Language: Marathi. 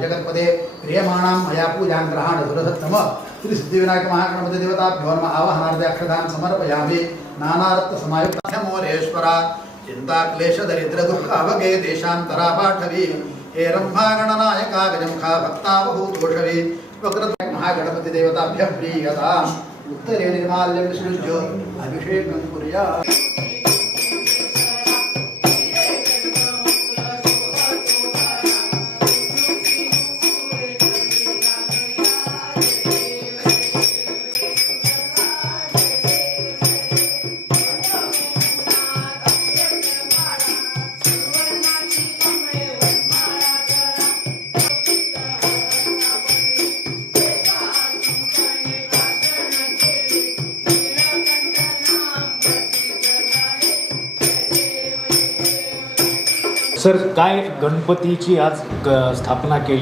जगत्पदे क्रियमाणां मया पूजां ग्रहाण दुरसत्तम श्री सिद्धिविनायक महागणपति देवताभ्यो नमः आवाहनार्थे अक्षतान् समर्पयामि। नानारत्न समायुक्त मोरेश्वरा चिंता क्लेश दरिद्र दुःख अवगे देशान्तरापाठवी हे रंभागणनायका गजमुखा भक्तावभूतोषवी वक्रतुण्ड महागणपति देवताभ्यः प्रीयताम्। उत्तरे निर्माल्यं विसृज्य अभिषेकं कुर्यात्। सर, काय गणपतीची आज स्थापना केली?